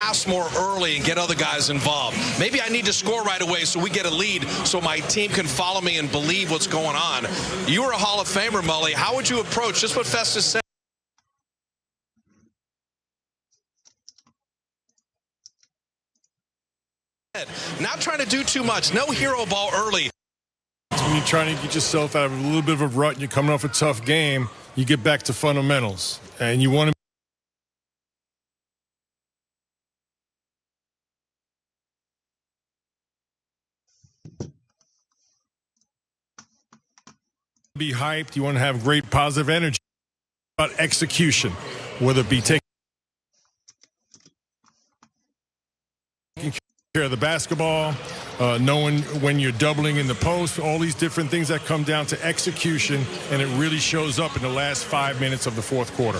pass more early and get other guys involved. Maybe I need to score right away so we get a lead so my team can follow me and believe what's going on. You were a Hall of Famer, Mully. How would you approach just what Festus said? Not trying to do too much. No hero ball early. When you're trying to get yourself out of a little bit of a rut and you're coming off a tough game, you get back to fundamentals. And you want to be hyped. You want to have great positive energy. About execution, whether it be taking care of the basketball, knowing when you're doubling in the post, all these different things that come down to execution, and it really shows up in the last 5 minutes of the fourth quarter.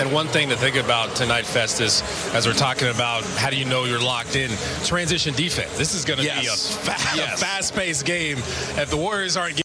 And one thing to think about tonight, Festus, as we're talking about how do you know you're locked in, transition defense. This is going to be a fast-paced game. If the Warriors aren't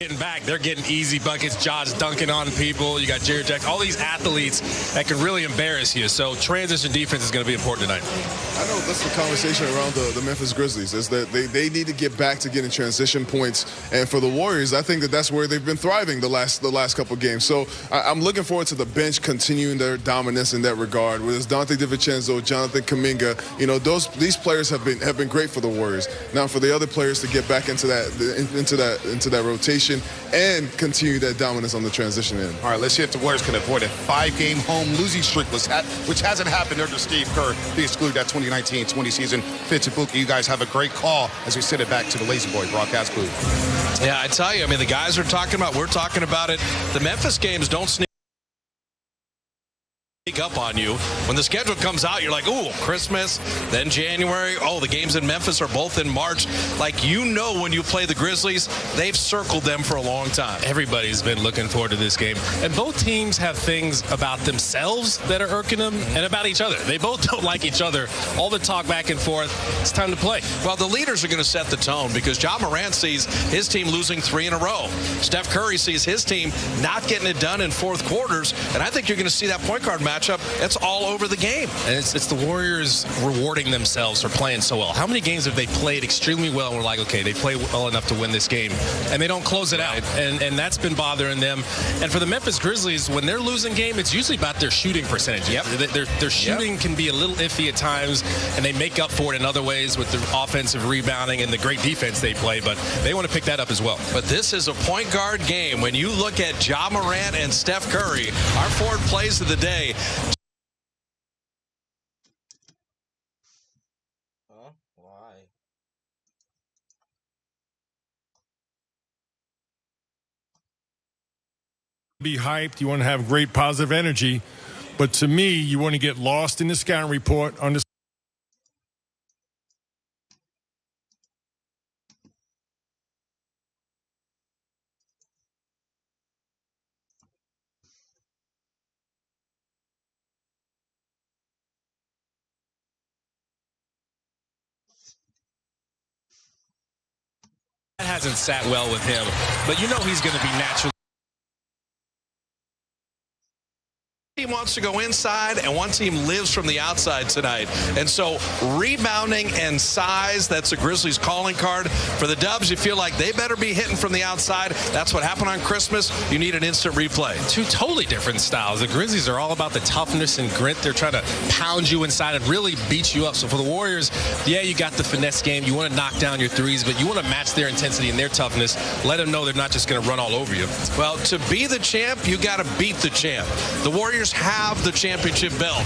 getting back, they're getting easy buckets. Josh dunking on people. You got Jared Jackson. All these athletes that can really embarrass you. So transition defense is going to be important tonight. I know that's the conversation around the Memphis Grizzlies, is that they need to get back to getting transition points. And for the Warriors, I think that's where they've been thriving the last couple of games. So I'm looking forward to the bench continuing their dominance in that regard. Whether it's Dante DiVincenzo, Jonathan Kuminga, these players have been great for the Warriors. Now for the other players to get back into that rotation and continue that dominance on the transition end. All right, let's see if the Warriors can avoid a 5-game home losing streak, which hasn't happened under Steve Kerr. They exclude that 2019-20 season. Fitz and Buki, you guys have a great call as we send it back to the Lazy Boy broadcast booth. Yeah, I tell you, the guys are talking about, we're talking about it. The Memphis games don't sneak up on you. When the schedule comes out, you're like, ooh, Christmas, then January. Oh, the games in Memphis are both in March. When you play the Grizzlies, they've circled them for a long time. Everybody's been looking forward to this game. And both teams have things about themselves that are irking them and about each other. They both don't like each other. All the talk back and forth. It's time to play. Well, the leaders are going to set the tone because Ja Morant sees his team losing 3 in a row. Steph Curry sees his team not getting it done in fourth quarters. And I think you're going to see that point guard matchup. It's all over the game. And it's the Warriors rewarding themselves for playing so well. How many games have they played extremely well and we're like, okay, they play well enough to win this game, and they don't close it out, and that's been bothering them. And for the Memphis Grizzlies, when they're losing game, it's usually about their shooting percentage. Yep. Their shooting can be a little iffy at times, and they make up for it in other ways with the offensive rebounding and the great defense they play, but they want to pick that up as well. But this is a point guard game. When you look at Ja Morant and Steph Curry, our forward plays of the day. Be hyped. You want to have great positive energy. But to me, you want to get lost in the scouting report. That hasn't sat well with him, but he's going to be naturally. Team wants to go inside and one team lives from the outside tonight, and so rebounding and size, that's the Grizzlies calling card. For the Dubs, you feel like they better be hitting from the outside. That's what happened on Christmas. You need an instant replay. Two totally different styles. The Grizzlies are all about the toughness and grit. They're trying to pound you inside and really beat you up. So for the Warriors, yeah, you got the finesse game. You want to knock down your threes, but you want to match their intensity and their toughness. Let them know they're not just going to run all over you. Well, to be the champ, you got to beat the champ. The Warriors have the championship belt,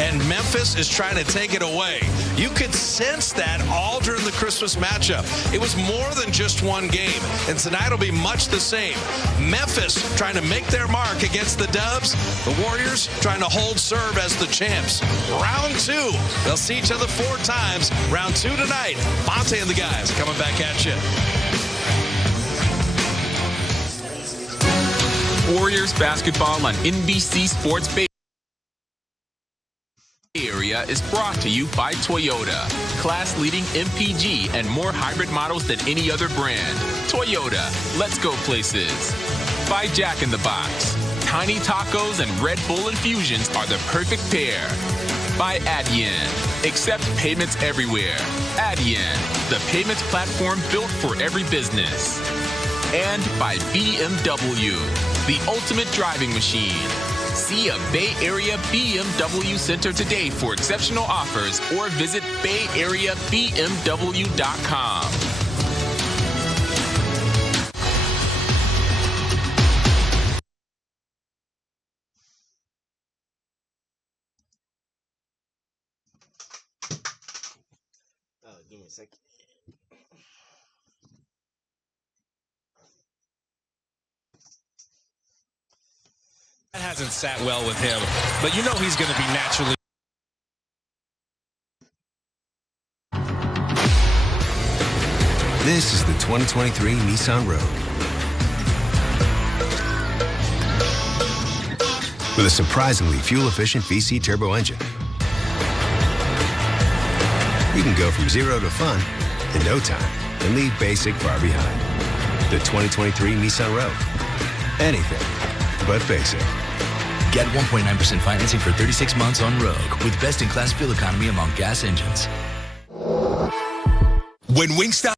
and Memphis is trying to take it away. You could sense that all during the Christmas matchup. It was more than just one game, and tonight will be much the same. Memphis trying to make their mark against the Dubs. The Warriors trying to hold serve as the champs. Round 2. They'll see each other 4 times. Round 2 tonight. Bonte and the guys coming back at you. Warriors basketball on NBC Sports Bay Area is brought to you by Toyota. Class-leading MPG and more hybrid models than any other brand. Toyota, let's go places. By Jack in the Box. tiny tacos and Red Bull infusions are the perfect pair. By Adyen. Accept payments everywhere. Adyen, the payments platform built for every business. And by BMW, the ultimate driving machine. See a Bay Area BMW Center today for exceptional offers or visit BayAreaBMW.com. Give me a second. That hasn't sat well with him, but you know he's going to be naturally. This is the 2023 Nissan Rogue. With a surprisingly fuel-efficient VC turbo engine. You can go from 0 to fun in no time and leave basic far behind. The 2023 Nissan Rogue. Anything but basic. Get 1.9% financing for 36 months on Rogue with best-in-class fuel economy among gas engines. When Wingstop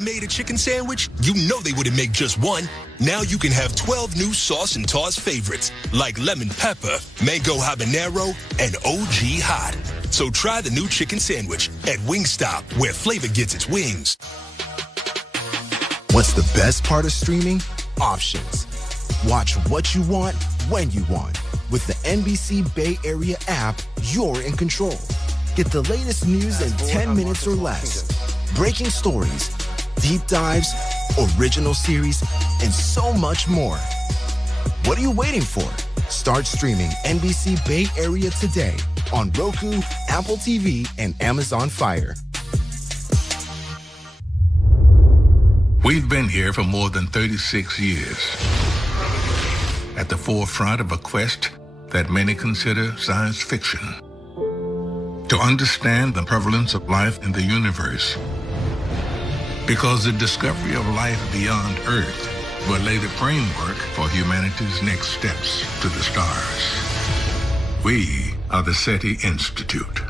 made a chicken sandwich, you know they wouldn't make just one. Now you can have 12 new sauce and toss favorites like lemon pepper, mango habanero, and OG hot. So try the new chicken sandwich at Wingstop, where flavor gets its wings. What's the best part of streaming? Options. Watch what you want, when you want. With the NBC Bay Area app, you're in control. Get the latest news in 10 minutes or less. Breaking stories, deep dives, original series, and so much more. What are you waiting for? Start streaming NBC Bay Area today on Roku, Apple TV, and Amazon Fire. We've been here for more than 36 years, at the forefront of a quest that many consider science fiction. To understand the prevalence of life in the universe, because the discovery of life beyond Earth will lay the framework for humanity's next steps to the stars. We are the SETI Institute.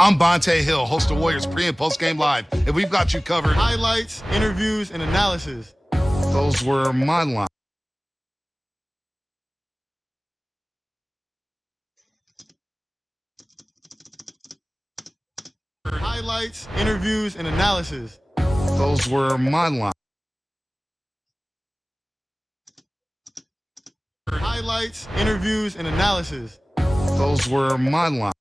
I'm Bonte Hill, host of Warriors pre- and post-game live, and we've got you covered. Highlights, interviews, and analysis. Those were my lines. Highlights, interviews, and analysis. Those were my lines. Highlights, interviews, and analysis. Those were my lines.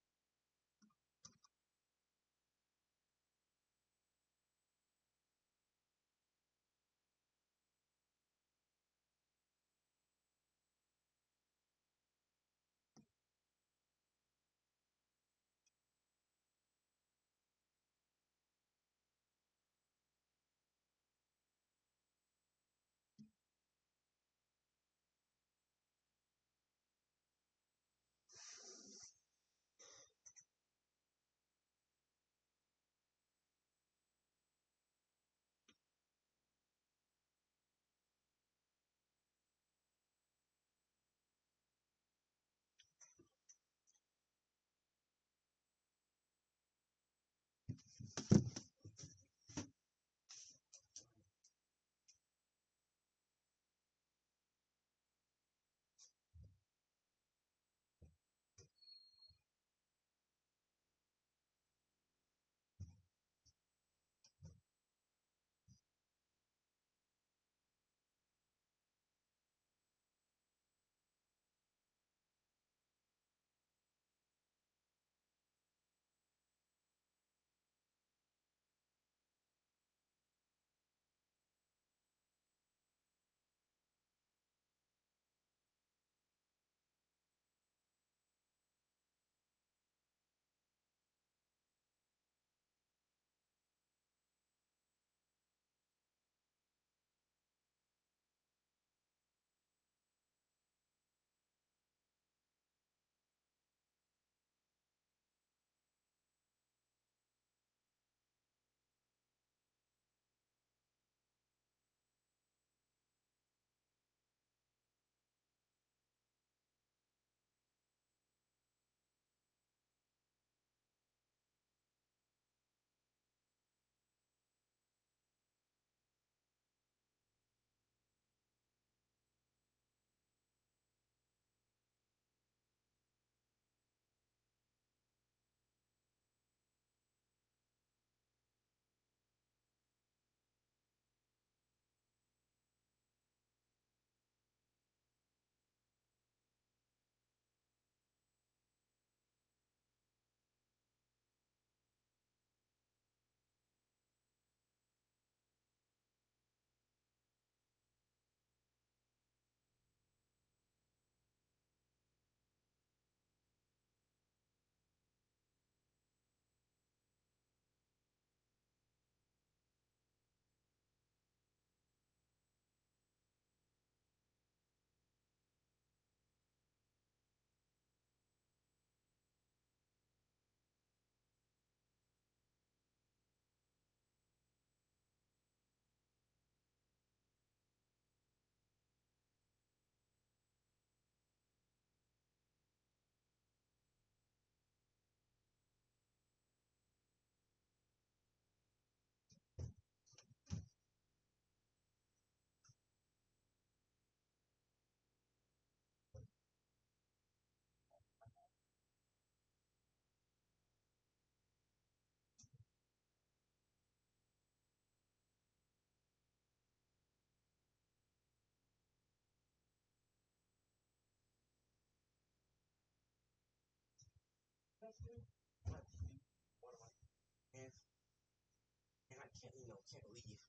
And I can't leave.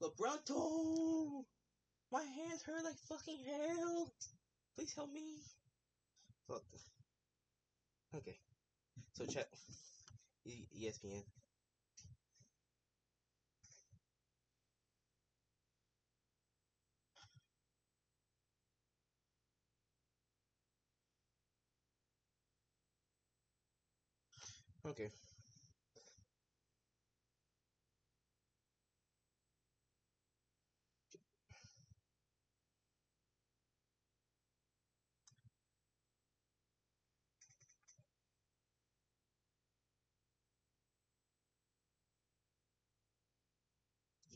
Vibrato! My hands hurt like fucking hell. Please help me. Fuck. Okay. So check. ESPN. Okay.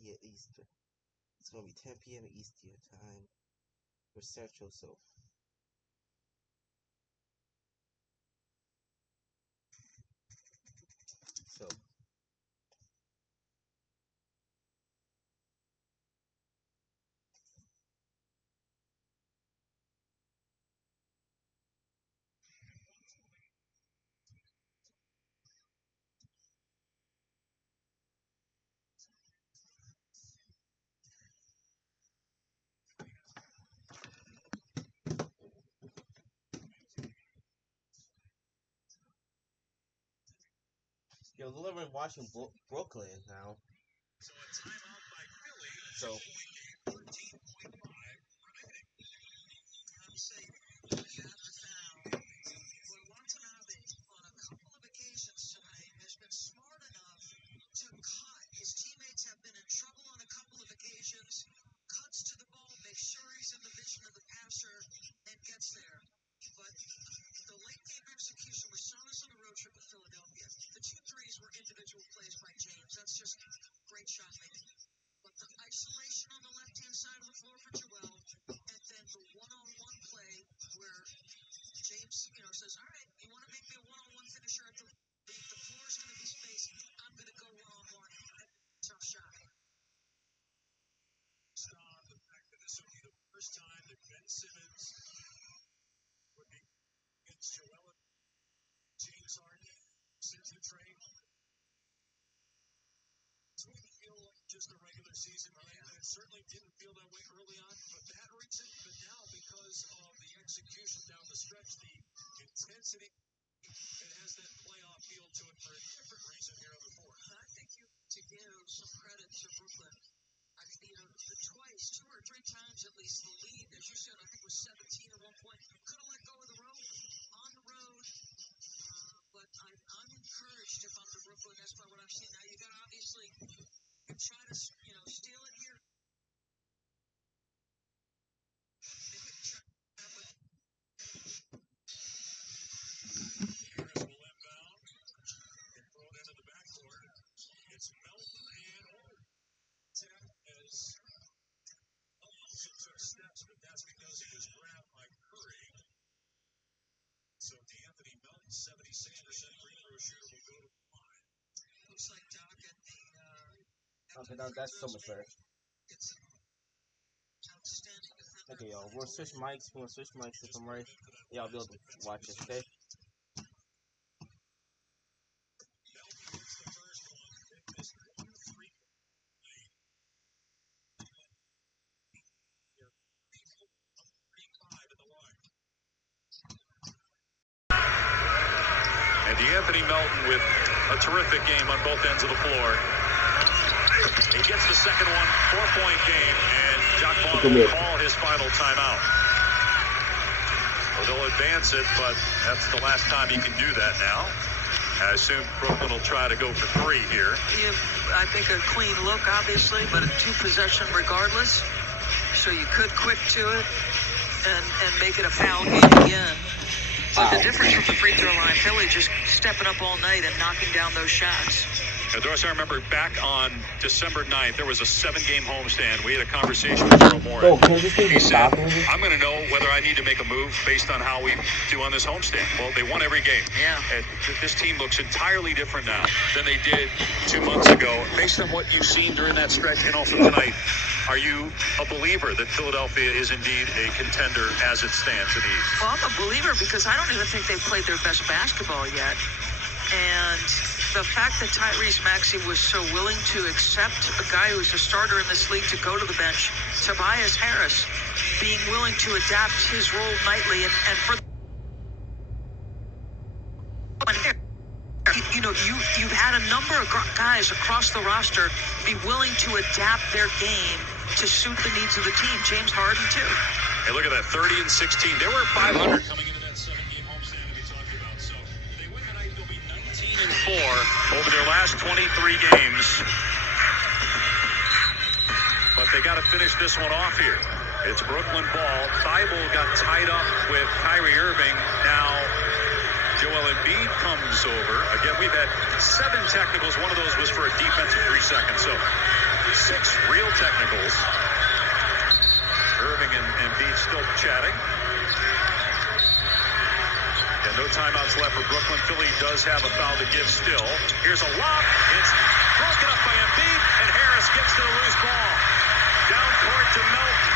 Yeah, Easter. It's gonna be 10 p.m. Eastern time for Central, so. Yo, they're living in Washington, Brooklyn now. So a timeout by Philly. So. On a couple of occasions tonight has been smart enough to cut. His teammates have been in trouble on a couple of occasions. Cuts to the ball, makes sure he's in the vision of the passer, and gets there. But the late game execution, we saw this on the road trip to Philadelphia. The 2 threes were individual plays by James. That's just great shot making. But the isolation on the left-hand side of the floor for Joel, and then the one-on-one play where James, says, all right, you want to make me a one-on-one finisher at the floor is going to be spaced. I'm going to go one-on-one. Tough shot. Stop the fact that this would be the first time that Ben Simmons would be against Joel James Harden since the trade. It's going to feel like just a regular season game. It certainly didn't feel that way early on for that reason, but now because of the execution down the stretch, the intensity, it has that playoff feel to it for a different reason here on the fourth. I think you to give some credit to Brooklyn. The twice, 2 or 3 times at least, the lead, as you said, I think was 17 at one point. Could have let go of the road on the road. But I'm encouraged if I'm the Brooklyn Nets by what I've seen. Now you got to obviously try to steal it here. Harris will inbound and throw it into the backcourt. It's Melton and Old. Tech has also took steps, but that's because he was grabbed by Curry. So D'Anthony Melton, 76% free throw shooter, will go to the line. Looks like Doc at the. Okay, now that's so much better. It's outstanding. Okay, y'all, we'll switch mics. If I'm right. Y'all be able to watch this, okay? And D'Anthony Melton with a terrific game on both ends of the floor. He gets the second one, 4-point game, and Jacques Vaughn will call his final timeout. Well, they'll advance it, but that's the last time he can do that now. I assume Brooklyn will try to go for 3 here. I think a clean look, obviously, but a 2-possession regardless. So you could quick to it and make it a foul game again. But the difference with the free throw line, Philly just stepping up all night and knocking down those shots. Doris, I remember back on December 9th, there was a 7-game homestand. We had a conversation with Joe Moore. He said, I'm going to know whether I need to make a move based on how we do on this homestand. Well, they won every game. Yeah. And this team looks entirely different now than they did 2 months ago. Based on what you've seen during that stretch and also tonight, are you a believer that Philadelphia is indeed a contender as it stands in the East? Well, I'm a believer because I don't even think they've played their best basketball yet. And the fact that Tyrese Maxey was so willing to accept a guy who's a starter in this league to go to the bench, Tobias Harris being willing to adapt his role nightly, and for you've had a number of guys across the roster be willing to adapt their game to suit the needs of the team. James Harden too. Hey, look at that, 30 and 16. They were 500 coming into that 7-game homestand that we talked about. So they win tonight, they'll be 19 and 4 over their last 23 games. But they got to finish this one off here. It's Brooklyn ball. Thibault got tied up with Kyrie Irving. Now Joel Embiid comes over. Again, we've had 7 technicals. One of those was for a defensive 3 seconds. So 6 real technicals. Irving and Embiid still chatting. And no timeouts left for Brooklyn. Philly does have a foul to give still. Here's a lob. It's broken up by Embiid, and Harris gets to the loose ball. Down court to Melton.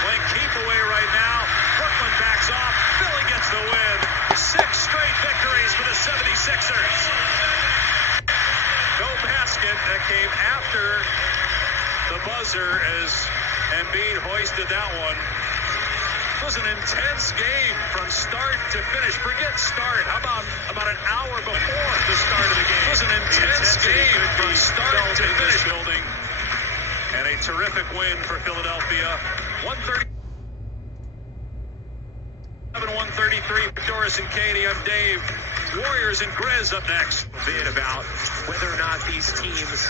Playing keep away right now. Brooklyn backs off. Philly gets the win. 6 straight victories for the 76ers. No basket that came after the buzzer as Embiid hoisted that one. It was an intense game from start to finish. Forget start. How about an hour before the start of the game? It was an intense game from start to finish. Building. And a terrific win for Philadelphia. 133. Doris and Katie. I'm Dave. Warriors and Grizz up next. A bit about whether or not these teams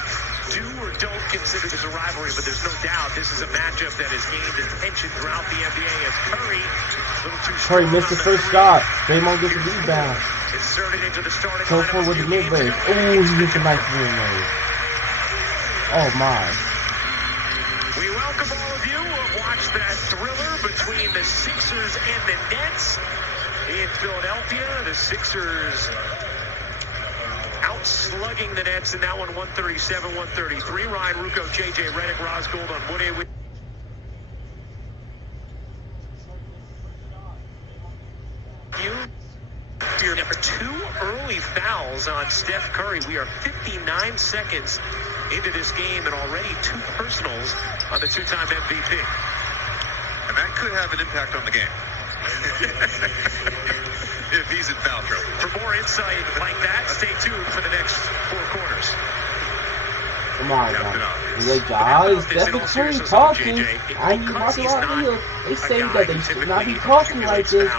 do or don't consider this a rivalry, but there's no doubt this is a matchup that has gained attention throughout the NBA as Curry, a little too strong. Curry missed his first shot. Draymond gets the rebound. Inserted into the starting So lineup far with the mid-range. Ooh, he hits a nice mid-range. Oh my. We welcome all of you who have watched that thriller between the Sixers and the Nets in Philadelphia. The Sixers out-slugging the Nets in that one, 137-133. Ryan Rucco, J.J. Redick, Roz Gold on Woody with you. Your number 2 early fouls on Steph Curry. We are 59 seconds into this game and already 2 personals on the 2-time MVP. And that could have an impact on the game. If he's in foul trouble. For more insight like that, stay tuned for the next 4 quarters. Come on, man. Guys, Stephen Curry talking. I need to talk about here. They say that they should not be talking like this.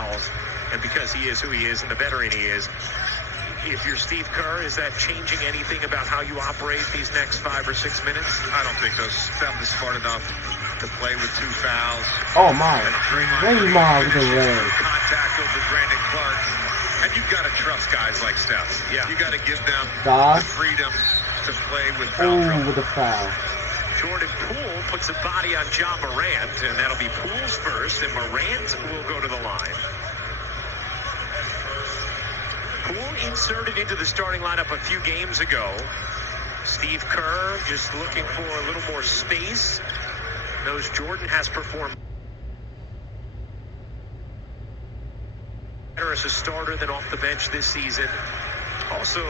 And because he is who he is and the veteran he is, if you're Steve Kerr, is that changing anything about how you operate these next 5 or 6 minutes? I don't think so. Steph is smart enough to play with 2 fouls. Oh my. Draymond with the leg. Contact over Brandon Clark. And you've got to trust guys like Steph. Yeah. You got to give them the freedom to play with foul trouble. With a foul. Jordan Poole puts a body on John Morant, and that'll be Poole's first, and Morant will go to the line. Poole inserted into the starting lineup a few games ago. Steve Kerr just looking for a little more space. Knows Jordan has performed better as a starter than off the bench this season. Also,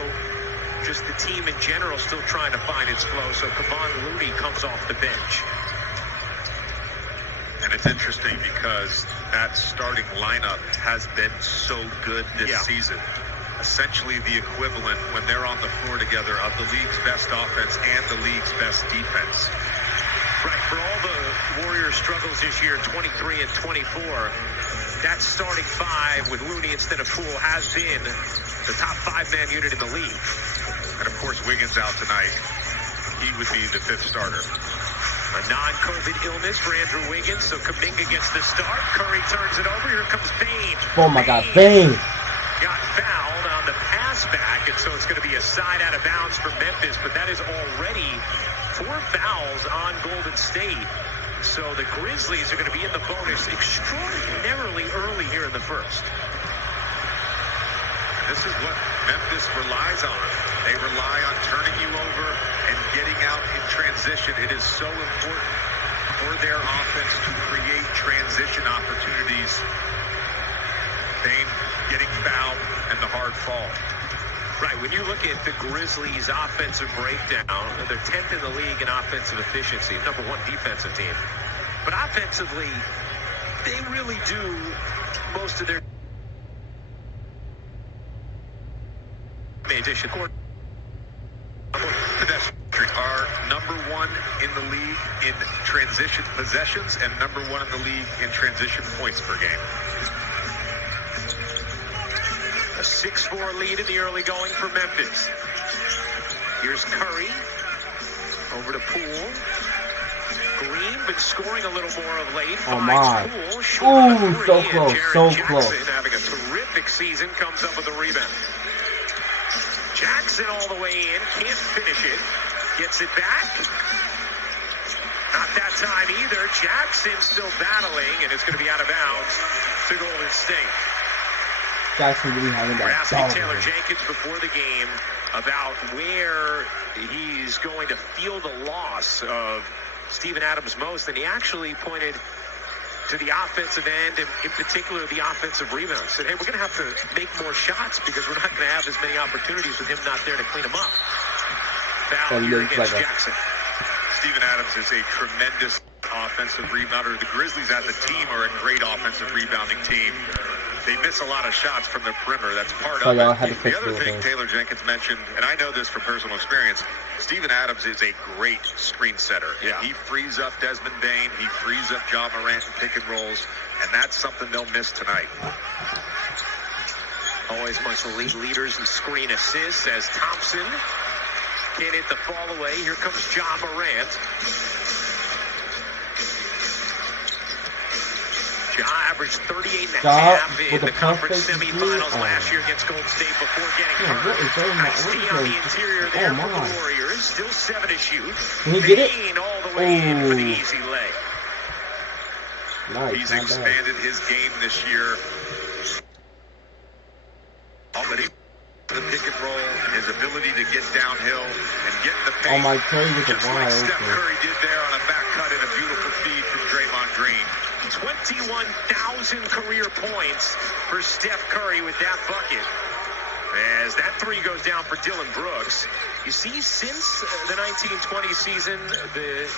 just the team in general still trying to find its flow. So Kevon Looney comes off the bench. And it's interesting because that starting lineup has been so good this season. Essentially the equivalent when they're on the floor together of the league's best offense and the league's best defense. Right, for all the Warriors' struggles this year, 23 and 24, that starting 5 with Looney instead of Poole has been the top 5-man unit in the league. And of course, Wiggins out tonight. He would be the 5th starter. A non-COVID illness for Andrew Wiggins, so Kuminga gets the start. Curry turns it over. Here comes Bane. Oh my God, Bane. Got fouled on the pass gets back, and so it's going to be a side out of bounds for Memphis, but that is already 4 fouls on Golden State. So the Grizzlies are going to be in the bonus extraordinarily early here in the first. This is what Memphis relies on. They rely on turning you over and getting out in transition. It is so important for their offense to create transition opportunities. Bane getting fouled and the hard fall. Right, when you look at the Grizzlies' offensive breakdown, they're 10th in the league in offensive efficiency, number 1 defensive team. But offensively, they really do most of their addition. Pedestrian are number 1 in the league in transition possessions and number 1 in the league in transition points per game. A 6-4 lead in the early going for Memphis. Here's Curry. Over to Poole. Green been scoring a little more of late. Oh my. Poole, Ooh, so close, so Jackson, close. having a terrific season, comes up with a rebound. Jackson all the way in, can't finish it. Gets it back. Not that time either. Jackson still battling, and it's going to be out of bounds to Golden State. Jackson really having We're that asking dog. Taylor Jenkins before the game about where he's going to feel the loss of Steven Adams most, and he actually pointed to the offensive end, and in particular the offensive rebounds. Said, hey, we're going to have to make more shots because we're not going to have as many opportunities with him not there to clean them up. Foul here against Jackson. Steven Adams is a tremendous offensive rebounder. The Grizzlies as a team are a great offensive rebounding team. They miss a lot of shots from the perimeter. That's part of it. The other thing Taylor Jenkins mentioned, and I know this from personal experience, Steven Adams is a great screen setter. Yeah. He frees up Desmond Bane. He frees up Ja Morant in pick and rolls, and that's something they'll miss tonight. Always amongst the league leaders in screen assists as Thompson can't hit the fall away. Here comes Ja Morant. Ja averaged 38 and a half in the conference semifinals last year against Golden State before getting hurt. Nice D on the interior there for the Warriors. Still 7 to shoot. Can he get it? Bane all the way in for the easy lay. Nice, He's expanded his game this year. Already the pick and roll and his ability to get downhill and get in the paint. Oh my, Curry with the just wide like Steph open. Curry did there on a back cut and a beautiful feed from Draymond Green. 21,000 career points for Steph Curry with that bucket. As that 3 goes down for Dylan Brooks. You see, since the 1920 season, the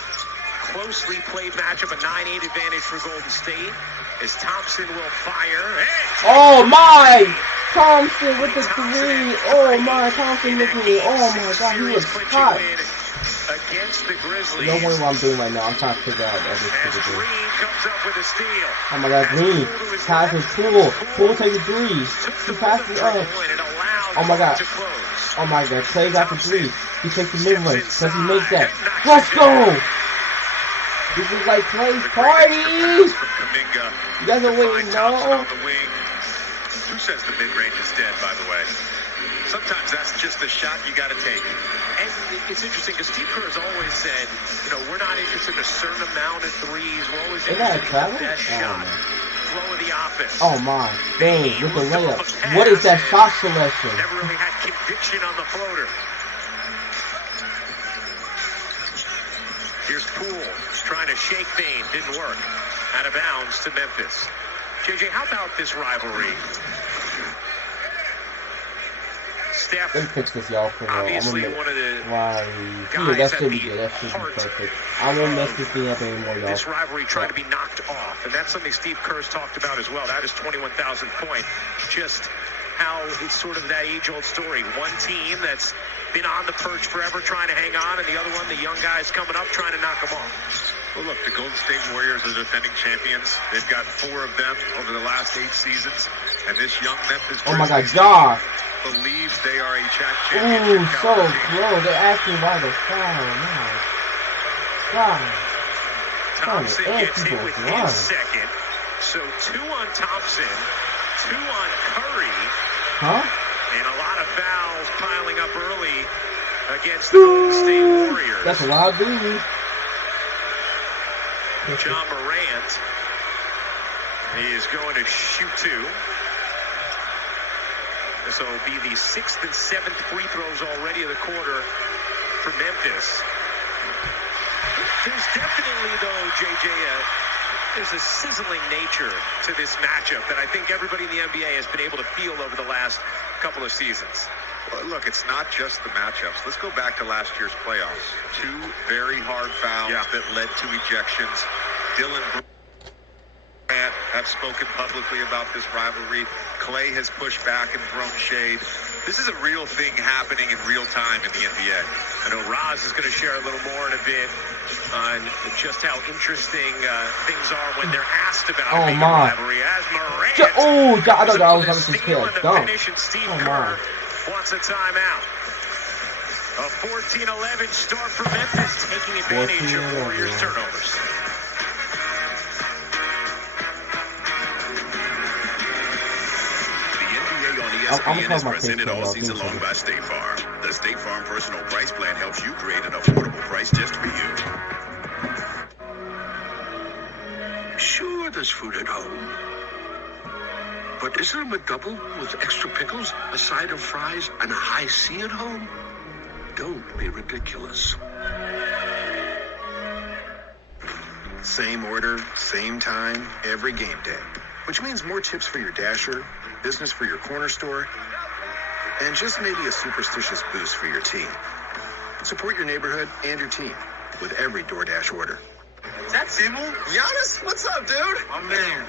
closely played matchup, a 9-8 advantage for Golden State, as Thompson will fire. Oh my! Thompson with the 3. Oh my, Thompson with me. Oh my god, he was hot. Against the Grizzlies. Don't worry what I'm doing right now. I'm trying to figure out every As stupid thing. Green comes up with a steal. Oh my god, Green. Passes Poole. Poole takes a 3. He passes up. Oh my god. Oh my god. Clay got the 3. He takes the mid-range. Does he make that? Let's go! This is like Clay's party! You guys are waiting, no? Who says the mid-range is dead, by the way? Sometimes that's just the shot you got to take. And it's interesting because Steve Kerr has always said, you know, we're not interested in a certain amount of threes. We're always interested in the best shot. Flow of the offense. Oh my. Dang, with the layup. What is that shot selection? Never really had conviction on the floater. Here's Poole trying to shake Bane. Didn't work. Out of bounds to Memphis. JJ, how about this rivalry? Steph, let me fix this, y'all. For obviously one of the guys that should be good. That should be perfect. I won't mess this thing up anymore, y'all. This rivalry trying to be knocked off, and that's something Steve Kerr's talked about as well. That is 21,000 point. Just how it's sort of that age-old story. One team that's been on the perch forever trying to hang on, and the other one, the young guys coming up trying to knock them off. Well, look, the Golden State Warriors are defending champions. They've got 4 of them over the last 8 seasons, and this young Memphis Oh my god, Grizzlies Ja! believes they are a championship. Ooh, so close. They're asking why the foul. Nice. God. Thompson gets hit with his second. So 2 on Thompson, 2 on Curry. Huh? And a lot of fouls piling up early against the Golden State Warriors. That's a lot of dude. John Morant. He is going to shoot two. This will be the 6th and 7th free throws already of the quarter for Memphis. There's definitely, though, JJ, there's a sizzling nature to this matchup that I think everybody in the NBA has been able to feel over the last couple of seasons. Well, look, it's not just the matchups. Let's go back to last year's playoffs. 2 very hard fouls that led to ejections. Dylan Brand have spoken publicly about this rivalry. Clay has pushed back and thrown shade. This is a real thing happening in real time in the NBA. I know Roz is going to share a little more in a bit on just how interesting things are when they're asked about a rivalry. As Morant, I thought I was going to kill. Dumb. Steve Kerr wants a timeout. A 14-11 start for Memphis, taking advantage of Warriors turnovers. ESPN is presented all season long by State Farm. The State Farm Personal Price Plan helps you create an affordable price just for you. Sure, there's food at home. But isn't a McDouble with extra pickles, a side of fries, and a high C at home? Don't be ridiculous. Same order, same time, every game day. Which means more tips for your Dasher, business for your corner store, and just maybe a superstitious boost for your team. Support your neighborhood and your team with every DoorDash order. Is that Timo? Giannis? What's up, dude? My man.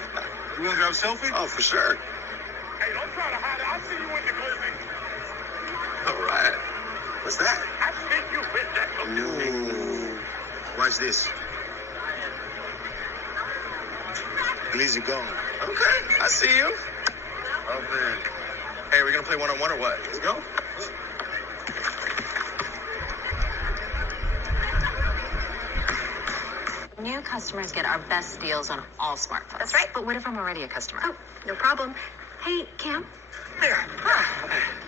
You want to grab a selfie? Oh, for sure. Hey, don't try to hide it. I'll see you in the Grizzlies. All right. What's that? I think you fit that. Ooh. Watch this. Glizzy gone. Okay, I see you. Oh, man. Hey, are we going to play one-on-one or what? Let's go. New customers get our best deals on all smartphones. That's right. But what if I'm already a customer? Oh, no problem. Hey, Cam. There.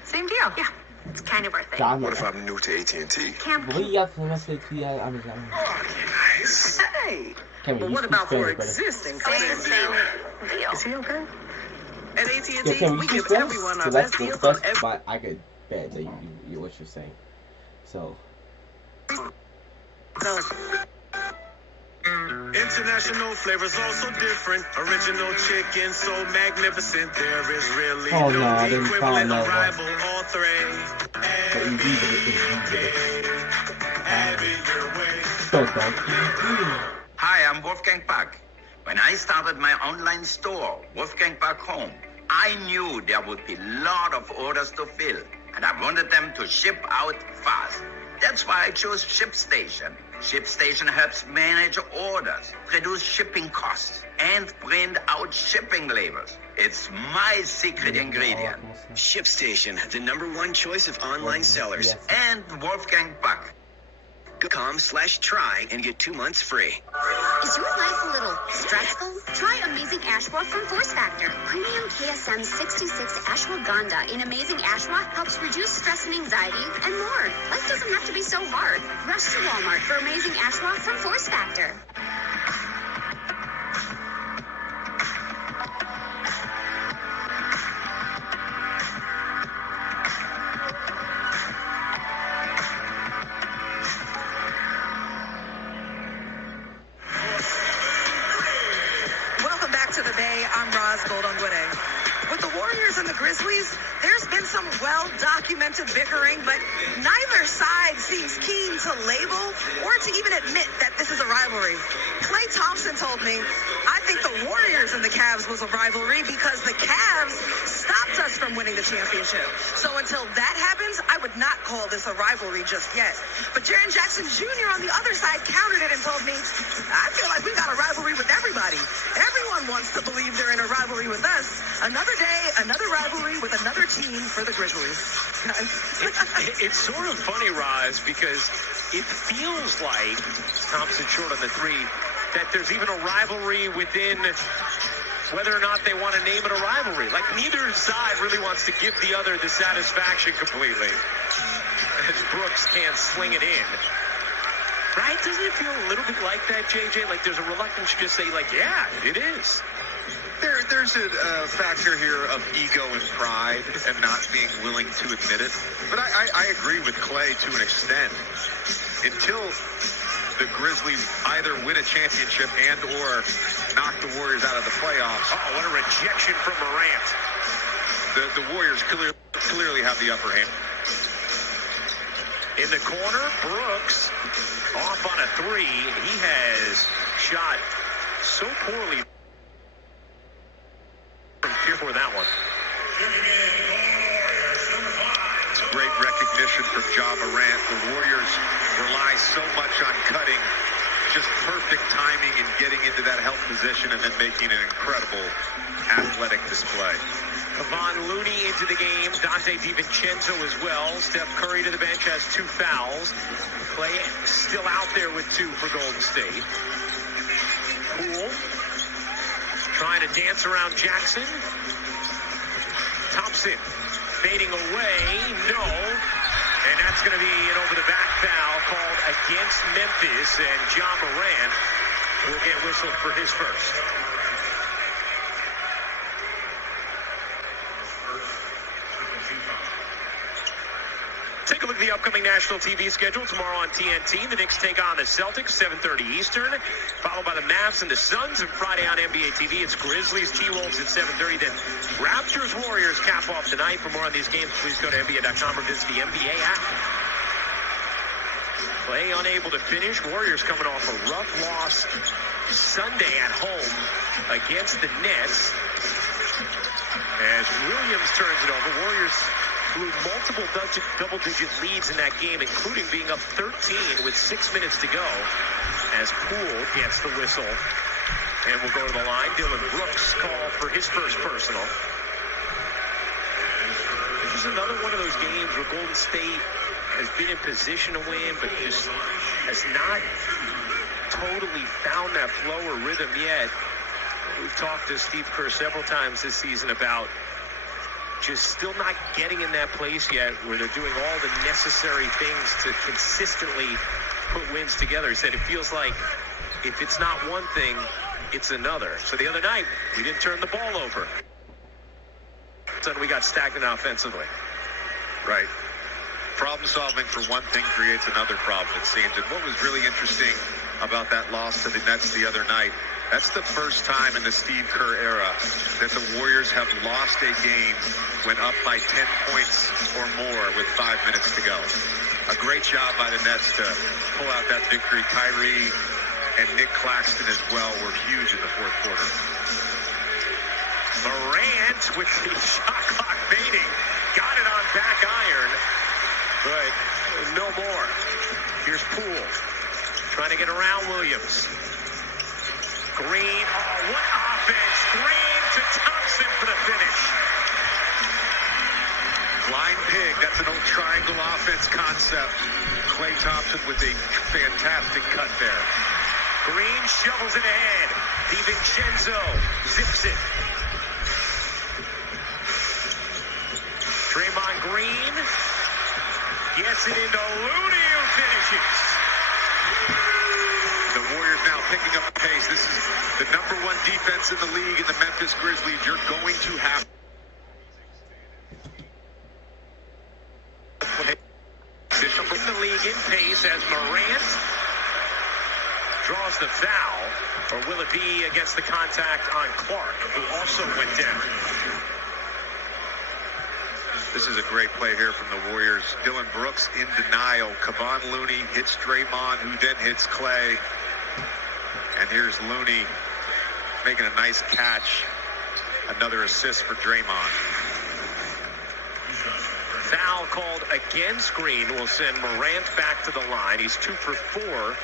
Same deal. Yeah, it's kind of our thing. What if I'm new to AT&T? Cam. Nice. Hey. But what about for existing customers? Same deal. Is he okay? At AT&T, we give everyone our best deals on every... But I could bet that you what you're saying. So. No. International flavors also different. Original chicken so magnificent. There is really no equivalent of rival all three. Have it your way. Hi, I'm Wolfgang Puck. When I started my online store, Wolfgang Puck Home, I knew there would be a lot of orders to fill, and I wanted them to ship out fast. That's why I chose ShipStation. ShipStation helps manage orders, reduce shipping costs, and print out shipping labels. It's my secret ingredient. ShipStation, the #1 choice of online sellers. And Wolfgang Puck. .com/try and get 2 months free. Is your life a little stressful? Try Amazing Ashwa from Force Factor. Premium KSM 66 Ashwagandha in Amazing Ashwa helps reduce stress and anxiety and more. Life doesn't have to be so hard. Rush to Walmart for Amazing Ashwa from Force Factor. To the Bay, I'm Roz Goldon-Woode. With the Warriors and the Grizzlies, there's been some well-documented bickering, but neither side seems keen to label or to even admit that this is a rivalry. Klay Thompson told me, I think the Warriors and the Cavs was a rivalry because the Cavs stopped us from winning the championship. So until that happens, I would not call this a rivalry just yet. But Jaren Jackson Jr. on the other side countered it and told me, I feel like we got a rivalry with everybody. Everyone wants to believe they're in a rivalry with us. Another day, another rivalry with another team for the Grizzlies. It's sort of funny, Roz, because it feels like Thompson short on the three, that there's even a rivalry within whether or not they want to name it a rivalry. Like, neither side really wants to give the other the satisfaction completely. As Brooks can't sling it in. Right? Doesn't it feel a little bit like that, JJ? Like there's a reluctance to just say, like, yeah, it is. There's a factor here of ego and pride and not being willing to admit it. But I agree with Clay to an extent. Until the Grizzlies either win a championship and or knock the Warriors out of the playoffs. Oh, what a rejection from Morant. The Warriors clearly have the upper hand. In the corner, Brooks off on a three. He has shot so poorly here for that one. It's great recognition from Ja Morant. The Warriors rely so much on cutting, just perfect timing and getting into that help position and then making an incredible athletic display. Kevon Looney into the game. Dante DiVincenzo as well. Steph Curry to the bench has 2 fouls. Clay still out there with 2 for Golden State. Poole trying to dance around Jackson. Thompson fading away. No. And that's going to be an over-the-back foul called against Memphis. And Ja Morant will get whistled for his first. Take a look at the upcoming national TV schedule. Tomorrow on TNT, the Knicks take on the Celtics, 7:30 Eastern, followed by the Mavs and the Suns. And Friday on NBA TV, it's Grizzlies, T-Wolves at 7:30. Then Raptors, Warriors cap off tonight. For more on these games, please go to NBA.com or visit the NBA app. Clay unable to finish. Warriors coming off a rough loss Sunday at home against the Nets. As Williams turns it over, Warriors blew multiple double-digit leads in that game, including being up 13 with 6 minutes to go, as Poole gets the whistle and will go to the line. Dylan Brooks called for his first personal. This is another one of those games where Golden State has been in position to win, but just has not totally found that flow or rhythm yet. We've talked to Steve Kerr several times this season about just still not getting in that place yet where they're doing all the necessary things to consistently put wins together. He said it feels like if it's not one thing, it's another. So the other night, we didn't turn the ball over. Suddenly we got stagnant offensively. Right. Problem solving for one thing creates another problem, it seems. And what was really interesting about that loss to the Nets the other night, that's the first time in the Steve Kerr era that the Warriors have lost a game when up by 10 points or more with 5 minutes to go. A great job by the Nets to pull out that victory. Kyrie and Nick Claxton as well were huge in the fourth quarter. Morant with the shot clock fading. Got it on back iron, but no more. Here's Poole trying to get around Williams. Green, oh, what offense. Green to Thompson for the finish. Blind pig, that's an old triangle offense concept. Klay Thompson with a fantastic cut there. Green shovels it ahead. DiVincenzo zips it. Draymond Green gets it into Looney, who finishes. The Warriors now picking up the pace. This is the #1 defense in the league in the Memphis Grizzlies. You're going to have in the league in pace as Morant draws the foul, or will it be against the contact on Clark, who also went down? This is a great play here from the Warriors. Dylan Brooks in denial. Kevon Looney hits Draymond, who then hits Clay. And here's Looney making a nice catch. Another assist for Draymond. Foul called against Green will send Morant back to the line. He's 2 for 4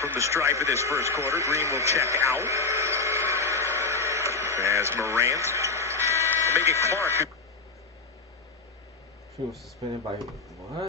from the stripe of this first quarter. Green will check out as Morant making Clark. She was suspended by what?